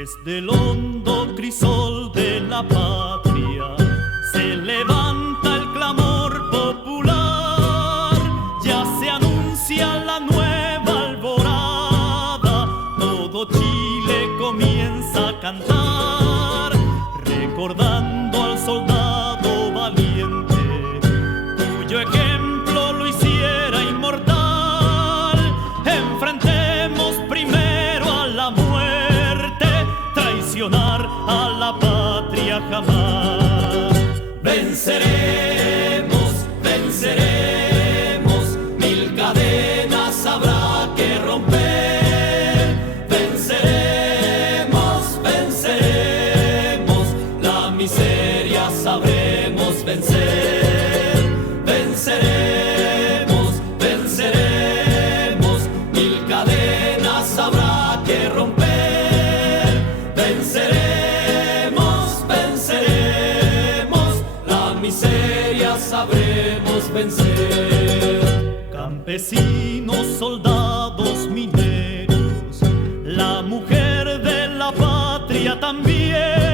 Desde el hondo crisol de la patria se levanta el clamor popular, ya se anuncia la nueva alborada, todo Chile comienza a cantar, recordando al soldado valiente, cuyo ejemplo lo hiciera inmortal. Enfrentemos primero a la muerte, traicionar a la patria jamás. Venceremos, venceremos, mil cadenas habrá que romper. Venceremos, venceremos, la miseria sabremos vencer. Venceremos, venceremos, mil cadenas habrá que romper. Venceremos, venceremos, la miseria sabremos vencer. Campesinos, soldados, mineros, la mujer de la patria también.